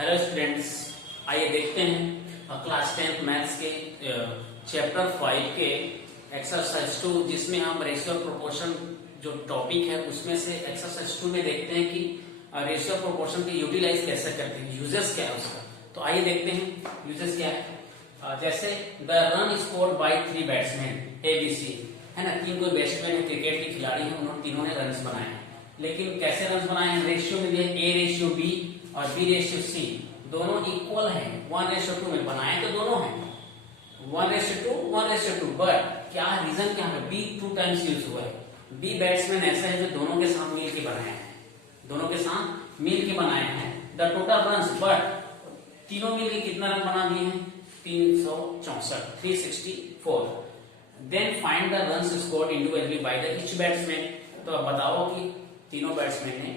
Hello students, आइए देखते हैं क्लास 10th मैथ्स के चैप्टर 5 के एक्सरसाइज 2, जिसमें हम रेशियो प्रोपोर्शन जो टॉपिक है उसमें से एक्सरसाइज 2 में देखते हैं कि रेशियो प्रोपोर्शन को यूटिलाइज कैसे करते हैं, यूजेस क्या है उसका। तो आइए देखते हैं यूजेस क्या है। जैसे the run scored by 3 batsman ABC, है ना। 3 कोई बैट्समैन है, क्रिकेट के खिलाड़ी हैं, उन्होंने तीनों ने रन बनाए हैं। लेकिन कैसे रन बनाए हैं, रेशियो में दिया A/B और B/C, दोनों इक्वल है। 1:2 में बनाए तो दोनों हैं 1:2 1:2, बट क्या रीजन क्या है, B 2 टाइम्स यूज हुआ है। B बैट्समैन ऐसा है जो दोनों के साथ मिल के बनाए हैं, दोनों के साथ मिल के बनाए हैं। द टोटल रन, बट तीनों मिल के कितना रन बना दिए हैं, 364, 364। Then find the run scored individually by the each batsman. तो अब बताओ कि तीनों बैट्समैन ने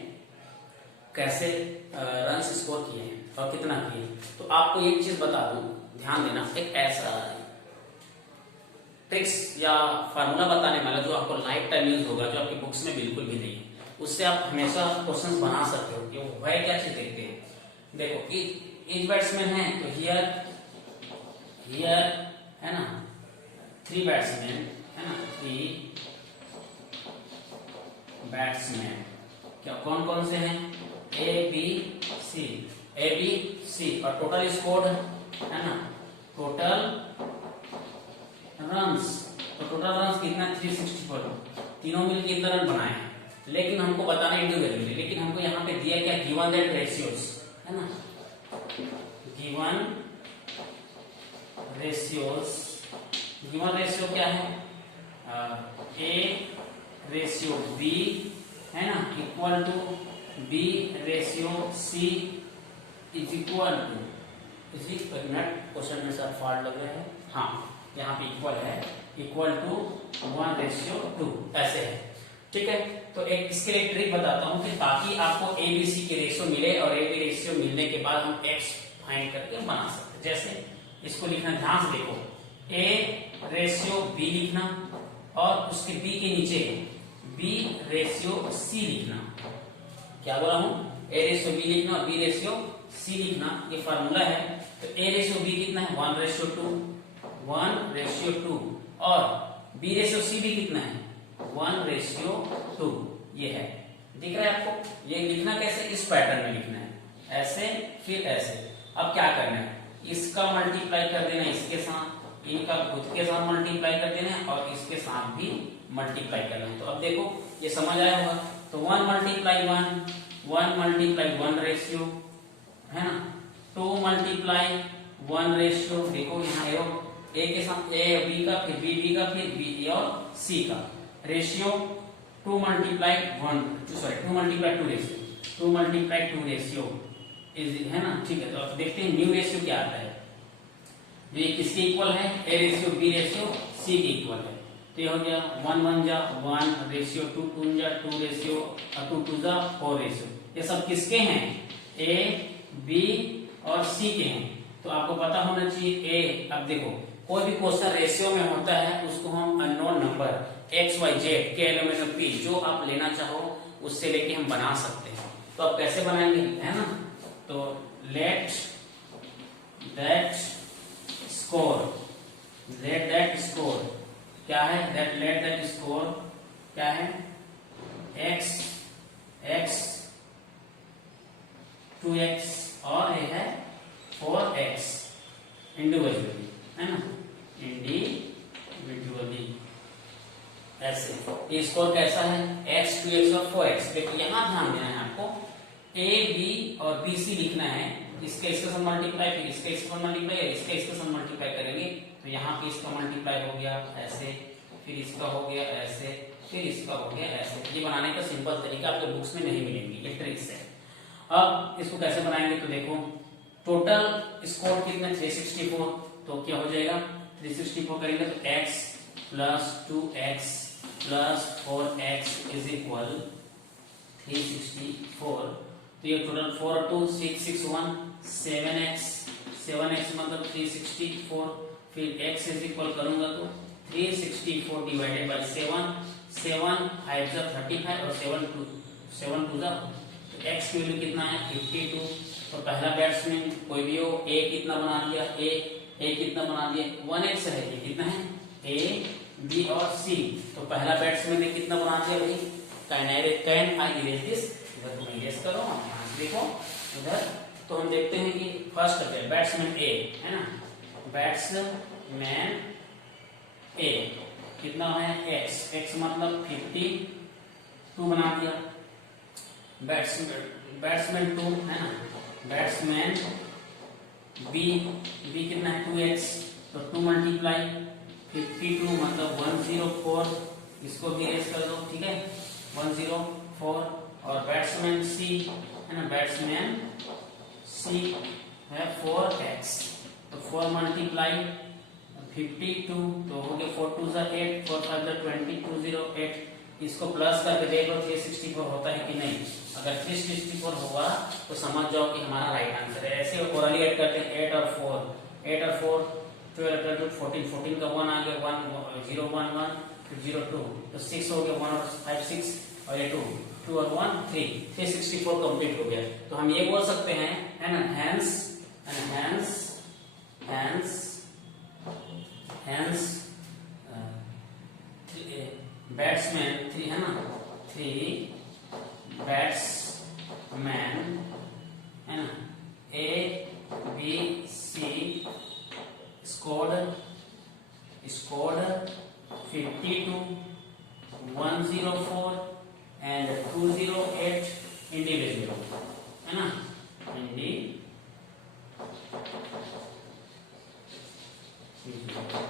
कैसे रन स्कोर किए हैं और कितना किए। तो आपको एक चीज बता दूं, ध्यान देना, एक ऐसा ट्रिक्स या फार्मूला बताने वाला जो आपको लाइफ टाइम यूज होगा, जो आपकी बुक्स में बिल्कुल भी नहीं है। उससे आप हमेशा क्वेश्चंस बना सकते हो कि वो है क्या चीज। देखते हैं, देखो कि ईच बैट्समैन है तो हियर है ना 3 बैट्समैन, है ना 3 बैट्समैन। क्या कौन कौन से हैं, ABC और टोटल स्कोर्ड है ना, टोटल रन्स। तो टोटल रन्स कितना, 364। तीनों मिलकर कितना रन बनाए हैं, लेकिन हमको बताना इंडिविजुअली। लेकिन हमको यहाँ पे दिया क्या, गिवन दैट रेशियोज, है ना, गिवन रेशियोज। गिवन रेशियो क्या है, A/B, है ना, equal to B/C is equal to, इसी क्वेश्चन में सर फॉल्ट लग रहा है, हाँ यहाँ पे इक्वल है, इक्वल टू 1:2 ऐसे है। ठीक है, तो एक इसके लिए ट्रिक बताता हूँ कि ताकि आपको ABC के रेशियो मिले और AB रेशियो मिलने के बाद हम X फाइंड करके बना सकते हैं। जैसे इसको लिखना, ध्यान से देखो, A/B लिखना और उसके B के नीचे B/C लिखना। क्या बोला हूं, A/B लिखना और B/C लिखना, ये फार्मूला है। तो A/B कितना है, 1:2 और B/C भी कितना है, 1:2। ये है, दिख रहा है आपको। ये लिखना कैसे, इस पैटर्न में लिखना है, ऐसे फिर ऐसे। अब क्या करना है, इसका मल्टीप्लाई कर देना इसके साथ, इनका खुद के साथ मल्टीप्लाई कर देना है और इसके साथ भी मल्टीप्लाई करना है। तो अब देखो ये समझ आया होगा। तो 1 मल्टीप्लाई 1 रेशियो, है ना, 2 मल्टीप्लाई 1 रेशियो। देखो यहाँ A के साथ A/B का, फिर B का, फिर B और C का ratio. 2 multiply 2 ratio, 2 multiply 2 ratio is, है ना। ठीक है, तो अब देखते हैं न्यू रेशियो क्या आता है। ये किसके इक्वल है, A/B/C के इक्वल है। तो ये हो गया 1 1 जा 1 रेशियो, 2 2 जा 2 रेशियो और 2 2 जा 4 रेशियो। ये सब किसके हैं, A/B और C के हैं। तो आपको पता होना चाहिए A। अब देखो कोई भी क्वेश्चन रेशियो में होता है उसको हम unknown number X Y Z K L M N O P जो आप लेना चाहो उससे लेके हम बना सकते हैं। तो आप कैसे बनाएंगे, है ना। तो लेट दैट स्कोर क्या है, लेट दैट स्कोर क्या है, X 2X और ये है 4X इंडिविजुअली, है ना, इंडिविजुअली ऐसे। ये स्कोर कैसा है, X 2X और 4X। देखो यहाँ ध्यान देना है आपको, A/B और B/C लिखना है। इसके साथ मल्टीप्लाई, फिर इसके साथ मल्टीप्लाई, इसके साथ मल्टीप्लाई करेंगे तो यहाँ पे इसका मल्टीप्लाई हो गया ऐसे, फिर इसका हो गया ऐसे, फिर इसका हो गया ऐसे। ये बनाने का सिंपल तरीका आपके बुक्स में नहीं मिलेंगी, ये ट्रिक्स है। अब इसको कैसे बनाएंगे, तो देखो टोटल स्कोर कितना, 364। तो क्या हो जाएगा, 364 करेंगे तो X plus 2X plus 4X is equal 364। तो ये टोटल 4 2 6 6 1 7X मतलब 364। फिर X इज इक्वल करूंगा तो 364 डिवाइडेड बाई 7 7 5 जा 35 और 7 2 जा, तो X की वैल्यू कितना है, 52। तो पहला बैट्समैन कोई भी हो, ए कितना बना दिया, ए कितना बना दिया, 1x है, ये कितना है, ए बी और सी। तो पहला बैट्समैन ने कितना बना दिया भाई, कैन आई इरेज दिस, इधर तुम इरेज करो, यहाँ से देखो इधर। तो हम देखते हैं कि फर्स्ट बैट्समैन ए है ना, बैट्समैन ए कितना है, x मतलब 52 बना दिया। बैट्समैन 2 है ना, बैट्समैन बी कितना है, 2x, तो 2 मल्टीप्लाई 52 मतलब 104, इसको भी रेस कर दो, ठीक है, 104। और बैट्समैन सी है ना, बैट्समैन सी है 4x, तो 4 मल्टीप्लाई 52, तो हो गया 4 2 ज़ा 8, 4 5 ज़ा 20, 208। इसको प्लस करके देखो 364 होता है कि नहीं। अगर 364 होगा तो समझ जाओ कि हमारा राइट आंसर है। ऐसे ओरली ऐड करते हैं, 8 और 4 12 14, 14 का 1 आ गया, 1 0 1 1, फिर 0 2, तो 6 हो गया, 1 और 5 6, और ये 2 और 1 3, 364 कंप्लीट हो गया। तो हम ये बोल सकते हैं है ना, हैंस बैट्समैन 3 है ना, 3 बैट्समैन है ना, A B C scored 52, 104 and 208 individual है ना,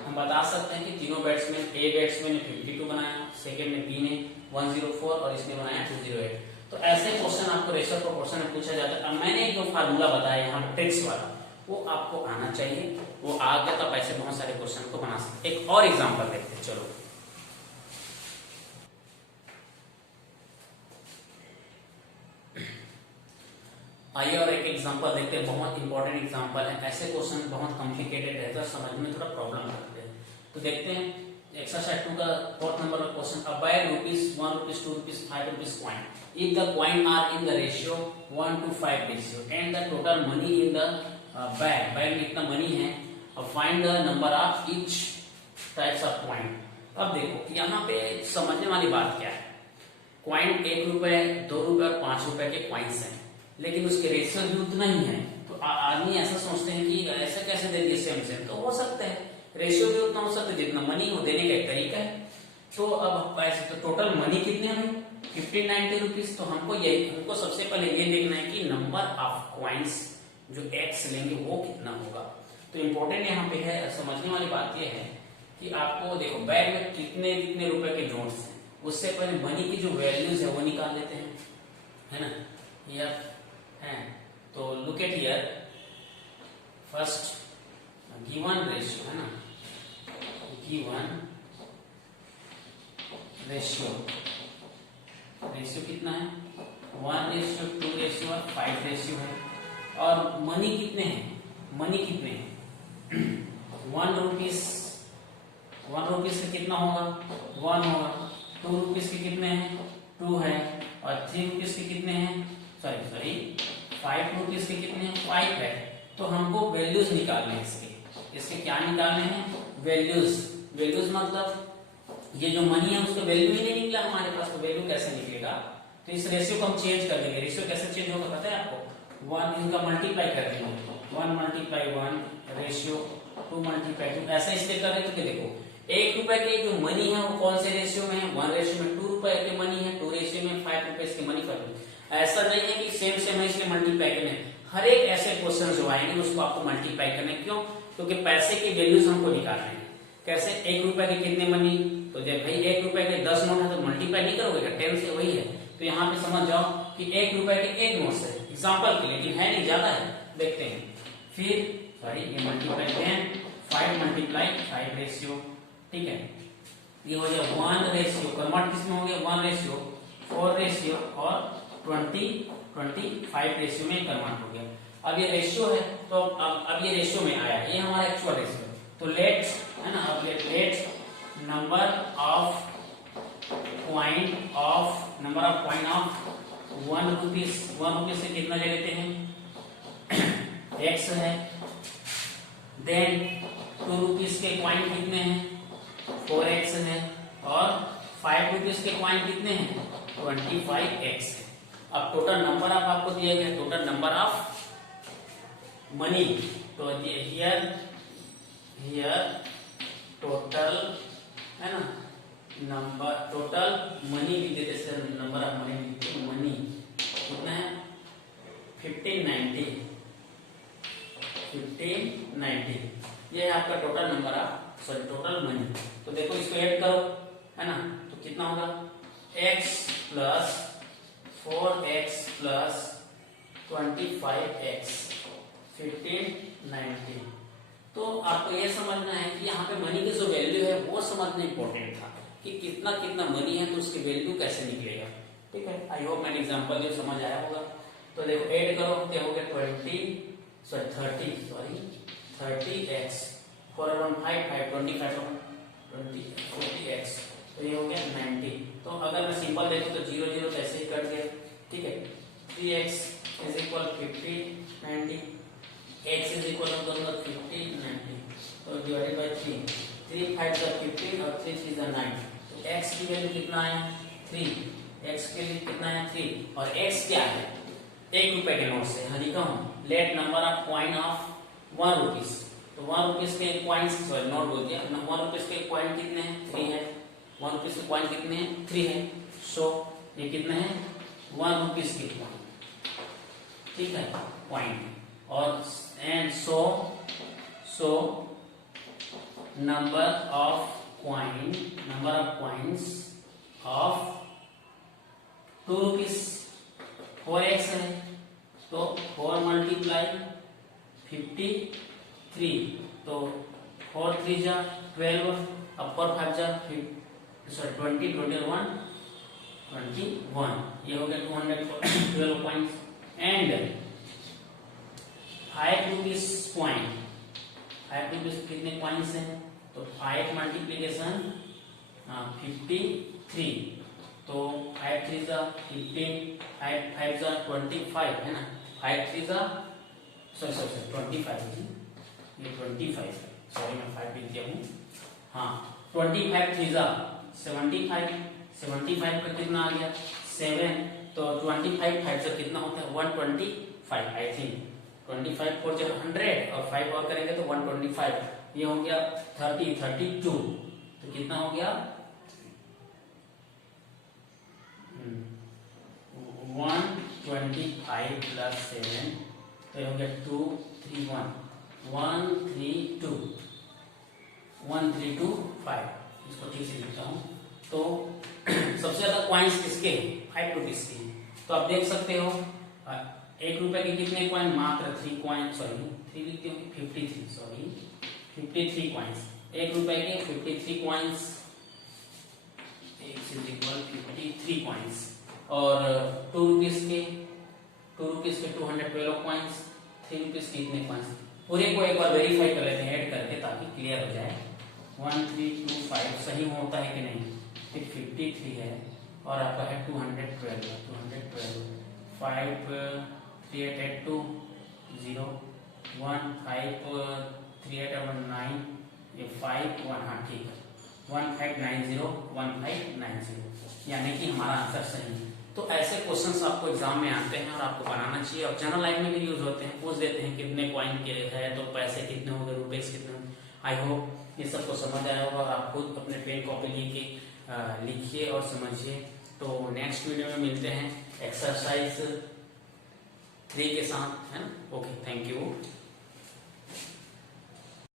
हम बता सकते हैं कि तीनों बैट्समैन, ए बैट्समैन ने 52 बनाया, सेकंड में बी ने 104 और इसने बनाया 208। तो ऐसे क्वेश्चन आपको रेशियो प्रोपोर्शन में पूछा जाता है। अब मैंने जो फार्मूला बताया यहाँ ट्रिक्स वाला, वो आपको आना चाहिए, वो आ गया तब ऐसे बहुत सारे क्वेश्चन को बना सकते। एक और एग्जांपल देखते हैं, चलो आइए और एक एग्जांपल देखते हैं, बहुत इंपॉर्टेंट एग्जांपल है। ऐसे क्वेश्चन बहुत कॉम्प्लिकेटेड रहता है, समझ में थोड़ा प्रॉब्लम करते हैं। तो देखते हैं एक्सरसाइज 2 का 4th नंबर का question. A bag rupees 1 rupees 2 rupees 5 rupees coin, if the coin are in the ratio 1:5 ratio and the total money in the bag में कितना मनी है, अब find the number of each types of coin. अब देखो यहाँ पे समझने वाली बात क्या है, कॉइन 1 रुपए 2 रुपए और 5 रुपए के कॉइन्स हैं, लेकिन उसके रेशियो भी उतना ही है। तो आदमी ऐसा सोचते हैं कि ऐसा कैसे दे दिए सेम, तो हो सकता है रेशियो भी उतना हो सकता है जितना मनी हो, देने का एक तरीका है। तो अब ऐसे तो टोटल मनी कितने हैं, 1590 रुपीज। तो हमको सबसे पहले ये देखना है कि नंबर ऑफ कॉइन्स जो एक्स लेंगे वो कितना होगा। तो इम्पोर्टेंट यहाँ पे है, समझने वाली बात ये है कि आपको देखो बैग में कितने कितने रुपए के नोट्स हैं, उससे पहले मनी की जो वैल्यूज है वो निकाल लेते हैं, है ना। यह है तो look at here, first given ratio है ना, गिवन रेशियो कितना है, 1:2 और 5 रेशियो है। और मनी कितने हैं, 1 रुपीस का कितना होगा, 1 होगा। 2 रुपीस के कितने हैं, 2 है। और 3 रुपीस के कितने हैं, सॉरी 5 रुपीस के कितने हैं, 5 है। तो हमको वैल्यूज निकालने हैं इसके क्या निकालने हैं, वैल्यूज मतलब ये जो मनी है उसका वैल्यू ही नहीं निकला हमारे पास, तो वैल्यू कैसे निकलेगा। तो इस रेशियो को हम चेंज कर देंगे। रेशियो कैसे चेंज होगा पता है आपको, 1 इनका मल्टीप्लाई कर देंगे, 1 × 1 रेशियो 2 × 2। ऐसा इसलिए कर रहे थे, देखो 1 रुपए के जो मनी है वो कौन से रेशियो में है, 1 रेशियो में। 2 रुपए के मनी है 2 रेशियो में, 5 रुपए के मनी 5 रुपए। ऐसा नहीं है कि सेम है इसलिए मल्टीप्लाई करने, हर एक ऐसे क्वेश्चन जो आएंगे उसको आपको मल्टीप्लाई करने, क्यों, क्योंकि पैसे की वैल्यूज हमको निकालने हैं। कैसे, 1 रुपए के कितने मनी, तो जब भाई 1 रुपए के 10 नोट है तो मल्टीप्लाई नहीं करोगे, 10 से वही है। तो यहाँ पे समझ जाओ कि 1 रुपए के 1 नोट है, एग्जाम्पल के लिए, लेकिन है नहीं, ज्यादा है। देखते हैं फिर, ये मल्टीप्लाई 5 × 5 रेशियो, ठीक है। ये हो जाए 1 रेशियो, कन्वर्ट किसमें हो गया, 1 रेशियो 4 रेशियो और 25 रेशियो में कन्वर्ट हो गया। अब ये रेशियो है तो अब ये रेशियो में आया, ये हमारा एक्चुअल रेशियो। तो लेट है ना, अब let number of coin of 1 rupees से कितना ले लेते हैं, एक्स है। देन 2 रुपीज के कॉइन कितने हैं? 4x है। और 5 रुपीज के कॉइन कितने हैं? 25x है। अब टोटल नंबर ऑफ आपको दिया गया, टोटल नंबर ऑफ मनी, तो हियर टोटल है ना, नंबर टोटल मनी लिख देते सर, नंबर ऑफ मनी लिखते, मनी कितना है? 1590। ये है आपका total number of, sorry total money. तो देखो इसको ऐड करो, है ना, तो कितना होगा? x plus 4x plus 25x 1590। तो आपको ये समझना है कि यहाँ पे मनी की जो वैल्यू है वो समझना इंपॉर्टेंट था कि कितना कितना मनी है तो उसकी वैल्यू कैसे निकलेगा। ठीक है, आई होप मैंने एग्जांपल जो समझ आया होगा। तो देखो ऐड करो, क्या हो गया? 30x 4 1 5 5 25 40x, तो ये हो गया 90। तो अगर मैं सिंपल देखूं तो 0 0 ऐसे ही कट गया। ठीक है, 3x is equal 50 90, x is equal हम करूंगा 50 90, तो डिवाइडेड बाय 3, 3 5 जा 15 और 3 3 जा 9। तो x की वैल्यू कितना है? 3। x के लिए कितना है? 3। और x क्या है? 1 रुपए के नोट से लिखा हूं, let number of coin of 1 rupees. तो 1 रुपीस के कॉइन्स, सॉरी नोट बोल दिया, 1 रुपीस के कॉइन कितने हैं? 3 है। 1 रुपीस के कॉइन कितने हैं? 3 है। सो ये कितने हैं? 1 रुपीस के कॉइन। ठीक है, कॉइन। और and so number of coins of 2 rupees 4x है, तो 4 मल्टीप्लाई 53, तो 4 3 जा 12, अब 4 5 जा 20 21, ये हो गया 212 points. And 5 rupees coin, 5 rupees कितने कॉइन्स हैं? तो 5 मल्टीप्लीकेशन 53, तो 5 3 जा 15, 5 5 जा 25 है ना, 5 3 जा सॉरी 25, ये 25 है, सॉरी मैं 5 लिख दिया हूँ। हाँ, 25 3 जा 75, 75 का कितना आ गया? 7, तो 25 5 से कितना होता है? 125 आई थिंक। 25 4 जब 100 और 5 और करेंगे तो 125, ये हो गया 32, तो कितना हो गया? 125 प्लस 7, तो ये हो गया 231, 132.5। इसको ठीक से लिखता हूँ। तो सबसे ज्यादा कॉइन्स किसके? 5 रुपीस के। तो आप देख सकते हो 1 रुपए के कितने कॉइन? मात्र 3 कॉइन, सॉरी 3 लिखते हो 53, सॉरी 53 कॉइन्स। 1 रुपए के 53 coins, x is equal 53 coins. और 2 रुपीस के 212 कॉइन्स, 3 रुपीस के इतने कॉइन्स। पूरे को एक बार वेरीफाई कर लेते हैं ऐड करके, ताकि क्लियर हो जाए। 1325 सही होता है कि नहीं? फिर 53 है और आपका है 212 5 3 8 8 2 0 1 5 3 8 1 9, ये 5 1, हाँ ठीक है, 1590, यानी कि हमारा आंसर सही है। तो ऐसे क्वेश्चंस आपको एग्जाम में आते हैं और आपको बनाना चाहिए, और जनरल लाइफ में भी यूज होते हैं। पूछ देते हैं कितने कॉइन के है तो पैसे कितने होंगे, रुपीस कितने। आई होप ये सबको समझ आया होगा और आप खुद अपने पेन कॉपी लेके लिखिए और समझिए। तो नेक्स्ट वीडियो में मिलते हैं एक्सरसाइज 3 के साथ, है ना। Okay, thank you.